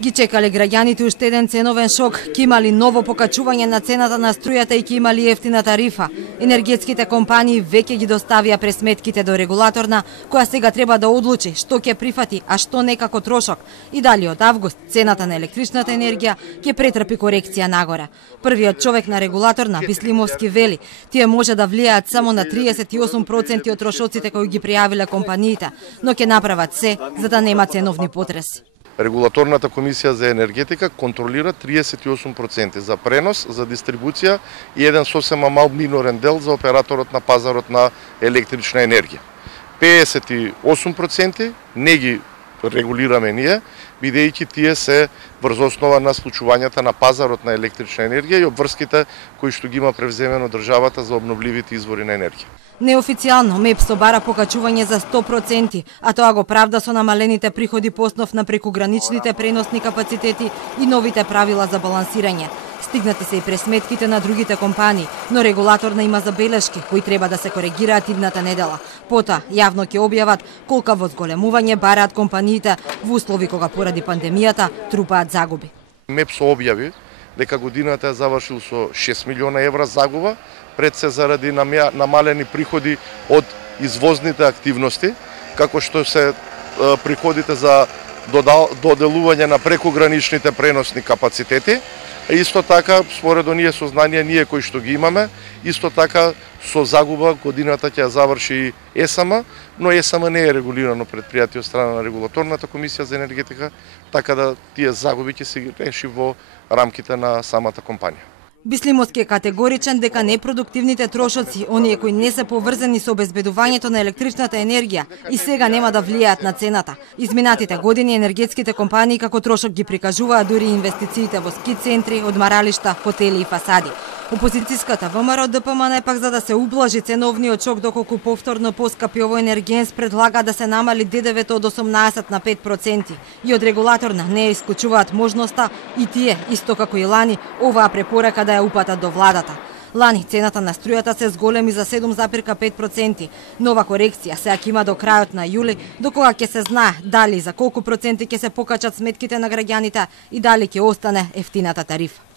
Ги чекале граѓаните уште еден ценовен шок, ќе имали ново покачување на цената на струјата и ќе имали ефтина тарифа. Енергетските компании веќе ги доставија пресметките до регулаторна, која сега треба да одлучи што ќе прифати, а што не како трошок. И дали од август цената на електричната енергија ќе претрпи корекција нагоре. Првиот човек на регулаторна, Бислимовски, вели, тие може да влијаат само на 38% од трошоците кои ги пријавиле компаниите, но ќе направат се за да нема ценовни потреси. Регулаторната комисија за енергетика контролира 38% за пренос, за дистрибуција и еден сосема мал минорен дел за операторот на пазарот на електрична енергија. 58% не ги регулираме ние, бидејќи тие се врз основа на случувањата на пазарот на електрична енергија и обврските кои што ги има превземено државата за обновливите извори на енергија. Неофицијално МЕП собара покачување за 100%, а тоа го правда со намалените приходи по основ на прекуграничните преносни капацитети и новите правила за балансирање. Стигнати се и пресметките на другите компании, но регулаторна има забелешки кои треба да се коригираат идната недела. Потоа јавно ќе објават колка возголемување бараат компаниите во услови кога поради пандемијата трупаат загуби. МЕП се објави дека годината е завршил со 6 милиона евра загуба, пред се заради намалени приходи од извозните активности, како што се приходите за доделување на прекуграничните преносни капацитети. Исто така, според оние сознанија ние кои што ги имаме, исто така со загуба годината ќе заврши и ЕСМ, но ЕСМ не е регулирано предпријатие од страна на регулаторната комисија за енергетика, така да тие загуби ќе се реши во рамките на самата компанија. Бислимовски е категоричен дека непродуктивните трошоци, оние кои не се поврзани со обезбедувањето на електричната енергија, и сега нема да влијаат на цената. Изминатите години енергетските компании како трошок ги прикажуваат дури инвестициите во ски центри, одмаралишта, хотели и фасади. Опозицијската ВМРО ДПМН пак за да се ублажи ценовниот шок доколку повторно поскапи овој енергенс предлага да се намали ДДВ-то од 18 на 5% и од регулаторна не ја исклучуваат можноста и тие, исто како и лани, оваа препорака да ја упатат до владата. Лани цената на струјата се зголеми за 7,5%. Нова корекција сега ќе има до крајот на јули, до кога ќе се знае дали за колку проценти ќе се покачат сметките на граѓаните и дали ќе остане ефтината тарифа.